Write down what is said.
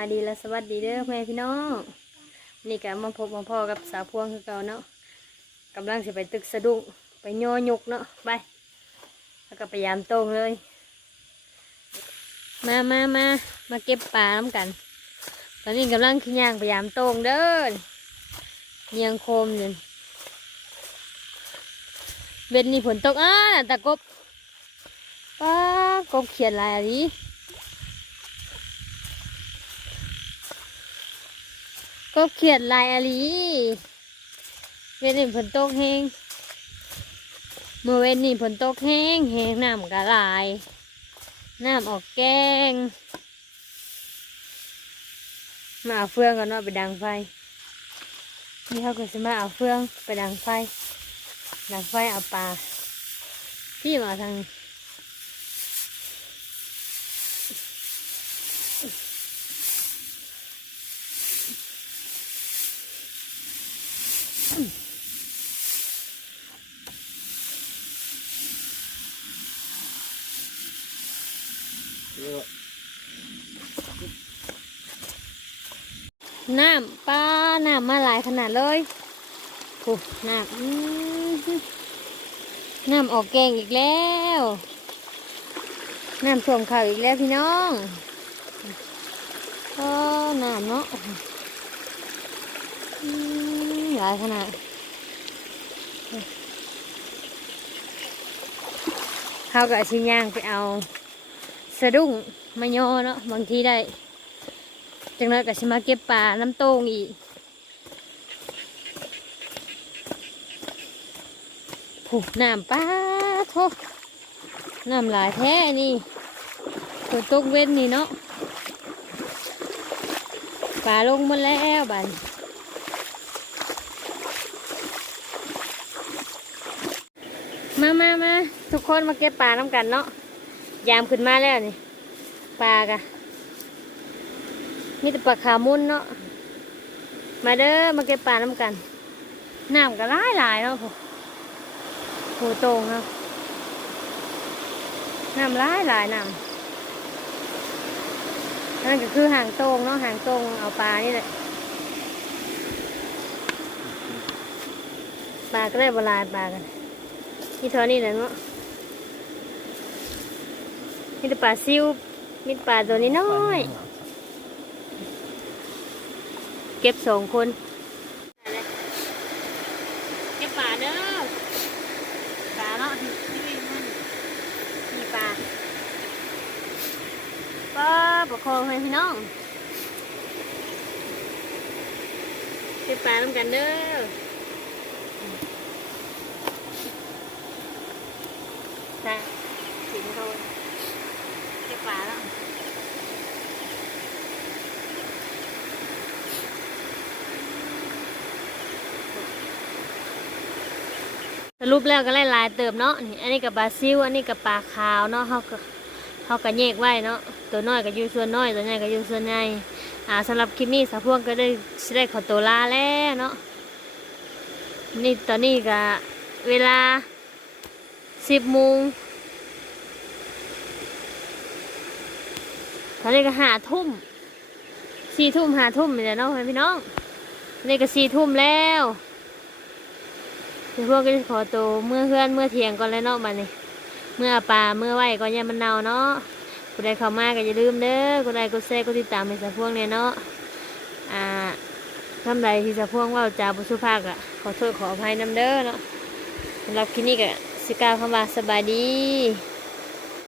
ายดีและสวัสดีเด้อแม่พี่น้องนี่ก็มาพบมาพ่อกับสาวพวงคือเก่าเนาะกำลังสิไปตึกสะดุ้งไปย่อยุกเนาะไปแล้วก็พยายามตรงเลย มามามามาเก็บปลาน้ำกัน ตอนนี้กำลังขี้ย่างพยายามตรงเด้อเนียงโคมเนี่ยเบ็ดนี่ฝนตกอะตะกบป้ากบเขียนลายอะไร ก็เขียนลายอาลีเว้นนี่ฝนตกแห้งเมื่อเว้นนี่ฝนตกแห้งแห้งน้ำกะลาย น้ำออกแกง มาเอาเฟืองก่อนเนาะไปดังไฟ นี่เขาก็จะมาเอาเฟืองไปดังไฟ ดังไฟเอาปลาที่มาทาง น้ำปลาน้ำมาหลายขนาดเลยโอ้น้ำน้ำออกแกงอีกแล้ว น้ำท่วมข่าวอีกแล้วพี่น้องก็น้ำเนาะหลายขนาดเขาก็ชิย่างไปเอา สะดุ้งมาย่อเนาะบางทีได้จังนั้นก็สิมาเก็บปลาน้ำโต้งอีกผูน้ำปลาโทน้ำหลายแท้นี่ตัวตกเว้นนี่เนาะปลาลงมดแล้วบันมามามาทุกคนมาเก็บปลาน้ำกันเนาะ ยามขึ้นมาแล้วนี่ปลากะมีแต่ปลาขามุนเนาะมาเด้อมาเก็บปลาน้ำกันน้ำก็หลายหลายเนาะโหโหโตงเนาะน้ำหลายหลายน้ำนั่นก็คือหางโตงเนาะหางโตงเอาปลานี่แหละปลาก็ได้บหลายปลากันที่เท่านี้แหละเนาะ มีแต่ปลาซิวมีแต่ปลาตัวนี้น้อย เก็บสองคน เก็บปลาเด้อปลาเนาะที่ที่มันมีปลาป้าประคองให้พี่น้อง เก็บปลาน้ำกันเด้อจ้ะถึงเขาเก็บปลาแล้ว สรุปแล้วก็ไล่ลายเติมเนาะนี่อันนี้กับบาซิลอันนี้กับปลาขาวเนาะเขาก็เขาก็แยกไว้เนาะตัวน้อยก็อยู่ส่วนน้อยตัวใหญ่ก็อยู่ส่วนใหญ่อ่าสำหรับคลิปนี้สาวพวงก็ได้ได้ขอตัวลาแล้วเนาะนี่ตอนนี้ก็เวลาสิบโมงตอนนี้ก็หาทุ่มสี่ทุ่มหาทุ่มนี่แหละเนาะพี่น้องนี่ก็สี่ทุ่มแล้ว เดี๋ยวพวกก็จะขอตัวเมื่อเพื่อนเมื่อเที่ยงก่อนเลยเนาะบัดนี้ เมื่อป่าเมื่อไหวก่อนอย่ามันเนาเนาะกูได้เข้ามาก็อย่าลืมเด้อกูได้กูแซ่กูติดตามไปสะพวงเนี่ยเนาะอ่าทำไรที่สะพวงว่าจาบุสุภาคอะขอโทษขออภัยนำเด้อเนาะสำหรับคลิปนี้ก็สิกาวคำว่าสบายดี